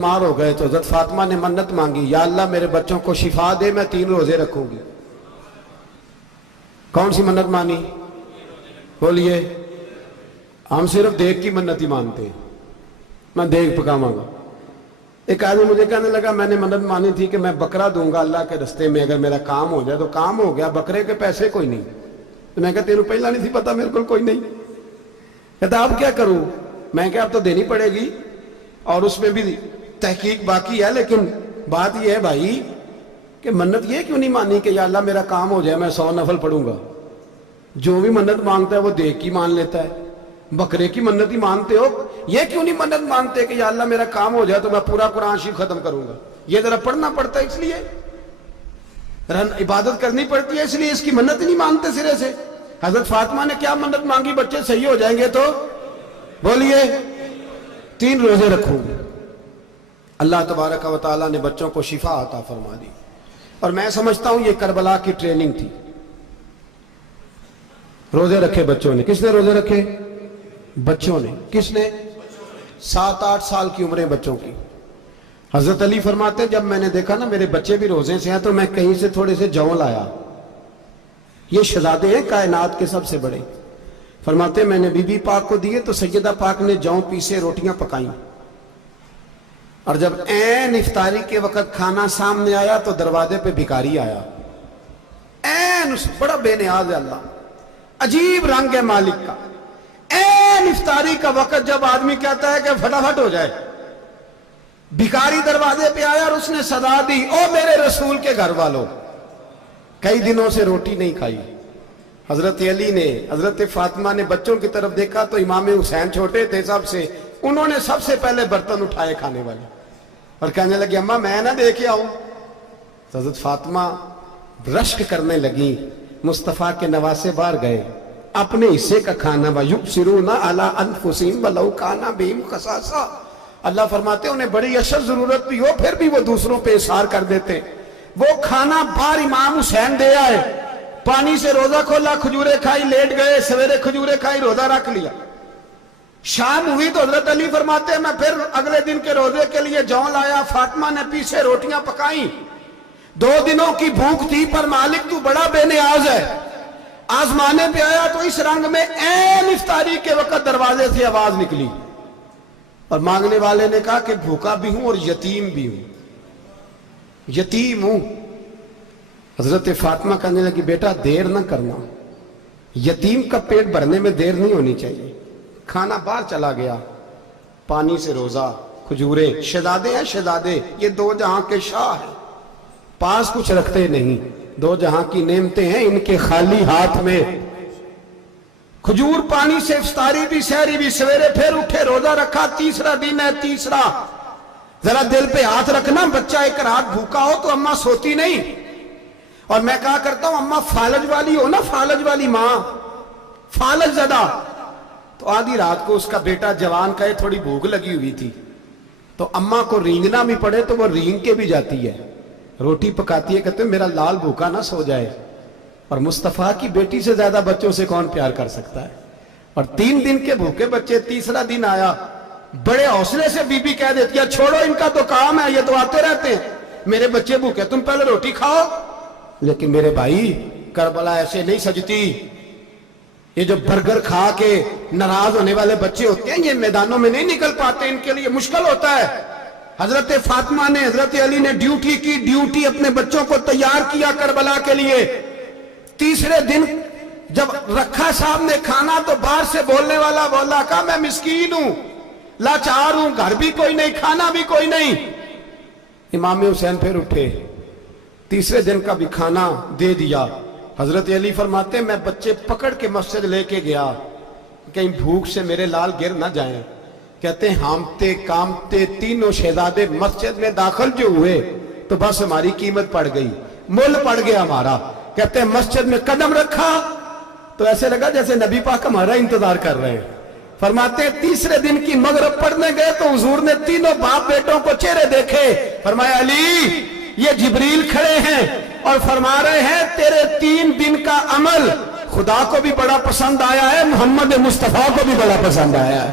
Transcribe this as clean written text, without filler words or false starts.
بیمار ہو گئے تو حضرت فاطمہ نے منت مانگی، یا اللہ میرے بچوں کو شفا دے، میں 3 روزے رکھوں گی۔ کون سی منت مانی؟ بولیے۔ ہم صرف دیکھ کی منت ہی مانتے ہیں، میں دیکھ پکاواں گا۔ ایک آدمی مجھے کہنے لگا میں نے منت مانی تھی کہ میں بکرا دوں گا اللہ کے رستے میں، اگر میرا کام ہو جائے تو کام ہو گیا، بکرے کے پیسے کوئی نہیں۔ تو میں کہا تیرے پہلا نہیں تھی پتا، میرے کو کوئی نہیں۔ کہتا اب کیا کروں؟ میں کہا اب تو دینی پڑے گی، اور اس میں بھی تحقیق باقی ہے، لیکن بات یہ ہے بھائی کہ منت یہ کیوں نہیں مانی کہ یا اللہ میرا کام ہو جائے میں 100 نفل پڑھوں گا؟ جو بھی منت مانگتا ہے وہ دیکھ کی مان لیتا ہے۔ بکرے کی منت ہی مانتے ہو، یہ کیوں نہیں منت مانتے کہ یا اللہ میرا کام ہو جائے تو میں پورا قرآن شریف ختم کروں گا؟ یہ ذرا پڑھنا پڑتا ہے، اس لیے عبادت کرنی پڑتی ہے، اس لیے اس کی منت ہی نہیں مانتے سرے سے۔ حضرت فاطمہ نے کیا منت مانگی؟ بچے صحیح ہو جائیں گے تو بولیے 3 روزے رکھوں گے۔ اللہ تبارک و تعالیٰ نے بچوں کو شفا عطا فرما دی، اور میں سمجھتا ہوں یہ کربلا کی ٹریننگ تھی۔ روزے رکھے بچوں نے۔ کس نے روزے رکھے؟ بچوں نے۔ کس نے؟ 7-8 سال کی عمریں بچوں کی۔ حضرت علی فرماتے جب میں نے دیکھا نا میرے بچے بھی روزے سے ہیں تو میں کہیں سے تھوڑے سے جوں لایا۔ یہ شہزادے ہیں کائنات کے سب سے بڑے۔ فرماتے میں نے بی بی پاک کو دیے تو سیدہ پاک نے جوں پیسے روٹیاں پکائیں، اور جب عین افطاری کے وقت کھانا سامنے آیا تو دروازے پہ بھکاری آیا۔ عین بڑا بے نیاز ہے اللہ، عجیب رنگ ہے مالک کا۔ عین افطاری کا وقت جب آدمی کہتا ہے کہ فٹافٹ ہو جائے، بھکاری دروازے پہ آیا اور اس نے صدا دی، او میرے رسول کے گھر والوں، کئی دنوں سے روٹی نہیں کھائی۔ حضرت علی نے، حضرت فاطمہ نے بچوں کی طرف دیکھا تو امام حسین چھوٹے تھے سب سے، انہوں نے سب سے پہلے برتن اٹھائے کھانے والے، اور کہنے لگے اماں میں نہ دیکھ آؤں۔ تو حضرت فاطمہ رشک کرنے لگی، مصطفیٰ کے نواسے باہر گئے، اپنے حصے کا کھانا وَيُبْصِرُونَ عَلَىٰ أَنفُسِهِمْ وَلَوْ كَانَ بِهِمْ خَصَاصَةٌ۔ اللہ فرماتے انہیں بڑی اشد ضرورت بھی ہو پھر بھی وہ دوسروں پہ اثار کر دیتے۔ وہ کھانا باہر امام حسین دے آئے، پانی سے روزہ کھولا، کھجورے کھائی، لیٹ گئے، سویرے کھجورے کھائی، روزہ رکھ لیا۔ شام ہوئی تو حضرت علی فرماتے ہیں میں پھر اگلے دن کے روزے کے لیے جوں لایا، فاطمہ نے پیچھے روٹیاں پکائیں۔ 2 دنوں کی بھوک تھی، پر مالک تو بڑا بے نیاز ہے، آزمانے پہ آیا تو اس رنگ میں عین افطاری کے وقت دروازے سے آواز نکلی، اور مانگنے والے نے کہا کہ بھوکا بھی ہوں اور یتیم بھی ہوں، یتیم ہوں۔ حضرت فاطمہ کہنے لگی بیٹا دیر نہ کرنا، یتیم کا پیٹ بھرنے میں دیر نہیں ہونی چاہیے۔ کھانا باہر چلا گیا، پانی سے روزہ، کھجورے، شہزادے ہیں شہزادے، یہ 2 جہاں کے شاہ ہیں، پاس کچھ رکھتے نہیں، 2 جہاں کی نعمتیں ہیں ان کے خالی ہاتھ میں۔ کھجور پانی سے افطاری بھی سحری بھی، سویرے پھر اٹھے روزہ رکھا، تیسرا دن ہے، تیسرا۔ ذرا دل پہ ہاتھ رکھنا، بچہ ایک رات بھوکا ہو تو اماں سوتی نہیں، اور میں کہا کرتا ہوں اماں فالج والی ہو نا، فالج والی ماں، فالج زدہ، تو آدھی رات کو اس کا بیٹا جوان کہے تھوڑی بھوک لگی ہوئی تھی، تو اماں کو رینگنا بھی پڑے تو وہ رینگ کے بھی جاتی ہے، روٹی پکاتی ہے، کہتے ہیں میرا لال بھوکا نہ سو جائے۔ اور مصطفیٰ کی بیٹی سے زیادہ بچوں سے کون پیار کر سکتا ہے؟ اور 3 دن کے بھوکے بچے، تیسرا دن آیا، بڑے حوصلے سے بی بی کہہ دیتی ہے چھوڑو ان کا تو کام ہے، یہ تو آتے رہتے ہیں، میرے بچے بھوکے تم پہلے روٹی کھاؤ۔ لیکن میرے بھائی کربلا ایسے نہیں سجتی۔ یہ جو برگر کھا کے ناراض ہونے والے بچے ہوتے ہیں یہ میدانوں میں نہیں نکل پاتے، ان کے لیے مشکل ہوتا ہے۔ حضرت فاطمہ نے، حضرت علی نے ڈیوٹی کی، ڈیوٹی اپنے بچوں کو تیار کیا کربلا کے لیے۔ تیسرے دن جب رکھا صاحب نے کھانا تو باہر سے بولنے والا بولا کہا میں مسکین ہوں، لاچار ہوں، گھر بھی کوئی نہیں، کھانا بھی کوئی نہیں۔ امام حسین پھر اٹھے، تیسرے دن کا بھی کھانا دے دیا۔ حضرت علی فرماتے ہیں میں بچے پکڑ کے مسجد لے کے گیا، کہیں بھوک سے میرے لال گر نہ جائیں۔ کہتے ہیں ہامتے کامتے تینوں شہزادے مسجد میں داخل جو ہوئے تو بس ہماری قیمت پڑ گئی، مول پڑ گیا ہمارا۔ کہتے ہیں مسجد میں قدم رکھا تو ایسے لگا جیسے نبی پاک ہمارا انتظار کر رہے ہیں۔ فرماتے ہیں تیسرے دن کی مغرب پڑھنے گئے تو حضور نے تینوں باپ بیٹوں کو چہرے دیکھے، فرمایا علی یہ جبریل کھڑے ہیں اور فرما رہے ہیں تیرے 3 دن کا عمل خدا کو بھی بڑا پسند آیا ہے، محمد مصطفیٰ کو بھی بڑا پسند آیا ہے۔